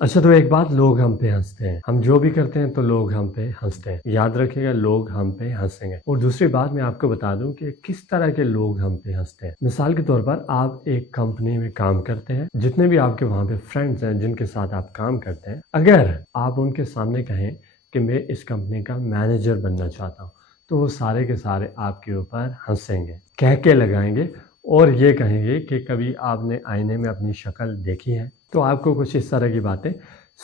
اچھا تو ایک بات، لوگ ہم پہ ہنستے ہیں، ہم جو بھی کرتے ہیں تو لوگ ہم پہ ہنستے ہیں، یاد رکھیے گا لوگ ہم پہ ہنسیں گے۔ اور دوسری بات میں آپ کو بتا دوں کہ کس طرح کے لوگ ہم پہ ہنستے ہیں۔ مثال کے طور پر آپ ایک کمپنی میں کام کرتے ہیں، جتنے بھی آپ کے وہاں پہ فرینڈز ہیں جن کے ساتھ آپ کام کرتے ہیں، اگر آپ ان کے سامنے کہیں کہ میں اس کمپنی کا مینیجر بننا چاہتا ہوں تو وہ سارے کے سارے آپ کے اوپر ہنسیں گے، کہہ لگائیں گے اور یہ کہیں گے کہ کبھی آپ نے آئینے میں اپنی شکل دیکھی ہے؟ تو آپ کو کچھ اس طرح کی باتیں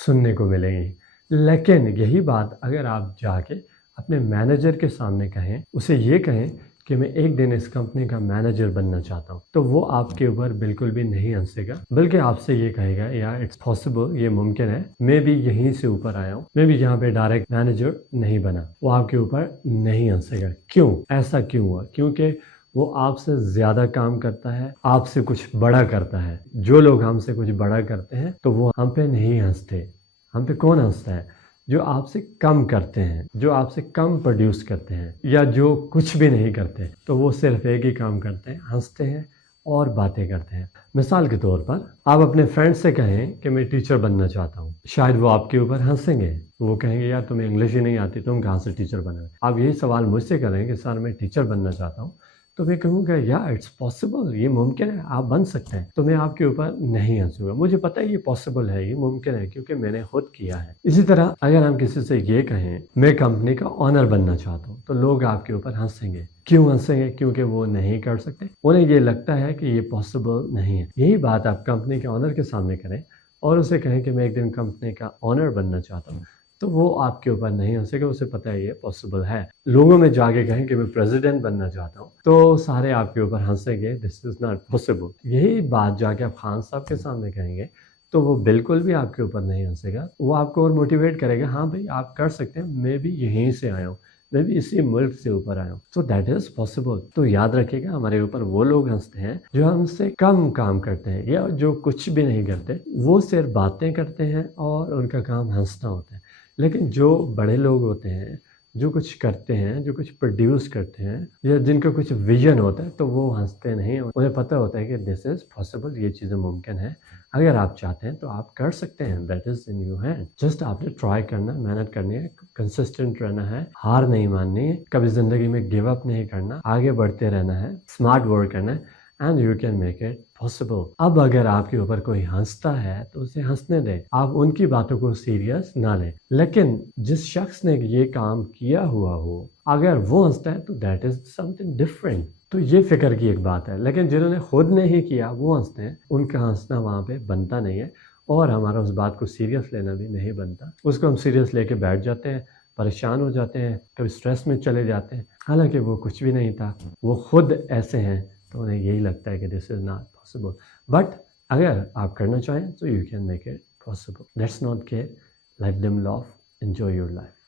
سننے کو ملیں گی۔ لیکن یہی بات اگر آپ جا کے اپنے مینیجر کے سامنے کہیں، اسے یہ کہیں کہ میں ایک دن اس کمپنی کا مینیجر بننا چاہتا ہوں، تو وہ آپ کے اوپر بالکل بھی نہیں ہنسے گا، بلکہ آپ سے یہ کہے گا یا اٹس پاسبل، یہ ممکن ہے، میں بھی یہیں سے اوپر آیا ہوں، میں بھی یہاں پہ ڈائریکٹ مینیجر نہیں بنا۔ وہ آپ کے اوپر نہیں ہنسے گا۔ کیوں ایسا کیوں ہوا؟ کیونکہ وہ آپ سے زیادہ کام کرتا ہے، آپ سے کچھ بڑا کرتا ہے۔ جو لوگ ہم سے کچھ بڑا کرتے ہیں تو وہ ہم پہ نہیں ہنستے۔ ہم پہ کون ہنستا ہے؟ جو آپ سے کم کرتے ہیں، جو آپ سے کم پروڈیوس کرتے ہیں، یا جو کچھ بھی نہیں کرتے، تو وہ صرف ایک ہی کام کرتے ہیں، ہنستے ہیں اور باتیں کرتے ہیں۔ مثال کے طور پر آپ اپنے فرینڈ سے کہیں کہ میں ٹیچر بننا چاہتا ہوں، شاید وہ آپ کے اوپر ہنسیں گے، وہ کہیں گے یار تمہیں انگلش ہی نہیں آتی، تم کہاں سے ٹیچر بنے گے؟ آپ یہی سوال مجھ سے کریں کہ سر میں ٹیچر بننا چاہتا ہوں، تو میں کہوں گا یا اٹس پاسبل، یہ ممکن ہے، آپ بن سکتے ہیں، تو میں آپ کے اوپر نہیں ہنسوں گا، مجھے پتہ ہے یہ پاسبل ہے، یہ ممکن ہے، کیونکہ میں نے خود کیا ہے۔ اسی طرح اگر ہم کسی سے یہ کہیں میں کمپنی کا آنر بننا چاہتا ہوں تو لوگ آپ کے اوپر ہنسیں گے۔ کیوں ہنسیں گے؟ کیونکہ وہ نہیں کر سکتے، انہیں یہ لگتا ہے کہ یہ پاسبل نہیں ہے۔ یہی بات آپ کمپنی کے آنر کے سامنے کریں اور اسے کہیں کہ میں ایک دن کمپنی کا آنر بننا چاہتا ہوں، تو وہ آپ کے اوپر نہیں ہنسے گا، اسے پتہ ہے یہ پاسبل ہے۔ لوگوں میں جا کے کہیں کہ میں پریزیڈنٹ بننا چاہتا ہوں تو سارے آپ کے اوپر ہنسیں گے، دس از ناٹ پاسبل۔ یہی بات جا کے آپ خان صاحب کے سامنے کہیں گے تو وہ بالکل بھی آپ کے اوپر نہیں ہنسے گا، وہ آپ کو اور موٹیویٹ کرے گا، ہاں بھائی آپ کر سکتے ہیں، میں بھی یہیں سے آیا ہوں، میں بھی اسی ملک سے اوپر آیا ہوں، سو دیٹ از پاسبل۔ تو یاد رکھیے گا ہمارے اوپر وہ لوگ ہنستے ہیں جو ہم سے کم کام کرتے ہیں یا جو کچھ بھی نہیں کرتے، وہ صرف باتیں کرتے ہیں اور ان کا کام ہنسنا ہوتا ہے۔ لیکن جو بڑے لوگ ہوتے ہیں، جو کچھ کرتے ہیں، جو کچھ پروڈیوس کرتے ہیں، یا جن کا کچھ ویژن ہوتا ہے، تو وہ ہنستے نہیں، انہیں پتہ ہوتا ہے کہ دس از پاسبل، یہ چیزیں ممکن ہیں، اگر آپ چاہتے ہیں تو آپ کر سکتے ہیں، that is in your hand. Just آپ نے ٹرائی کرنا، محنت کرنی ہے، کنسسٹنٹ رہنا ہے، ہار نہیں ماننی ہے، کبھی زندگی میں گیو اپ نہیں کرنا، آگے بڑھتے رہنا ہے، اسمارٹ ورک کرنا ہے، and you can make it possible. اب اگر آپ کے اوپر کوئی ہنستا ہے تو اسے ہنسنے دیں، آپ ان کی باتوں کو سیریس نہ لیں، لیکن جس شخص نے یہ کام کیا ہوا ہو اگر وہ ہنستا ہے تو that is some thing different. تو یہ فکر کی ایک بات ہے، لیکن جنہوں نے خود نہیں کیا وہ ہنستے ہیں، ان کا ہنسنا وہاں پہ بنتا نہیں ہے، اور ہمارا اس بات کو سیریس لینا بھی نہیں بنتا۔ اس کو ہم سیریس لے کے بیٹھ جاتے ہیں، پریشان ہو جاتے ہیں، کبھی سٹریس میں چلے جاتے ہیں، حالانکہ وہ کچھ بھی نہیں تھا، وہ خود ایسے ہیں، تو انہیں یہی لگتا ہے کہ this is not possible. But اگر آپ کرنا چاہیں تو you can make it possible. Let's not care, let them laugh, enjoy your life.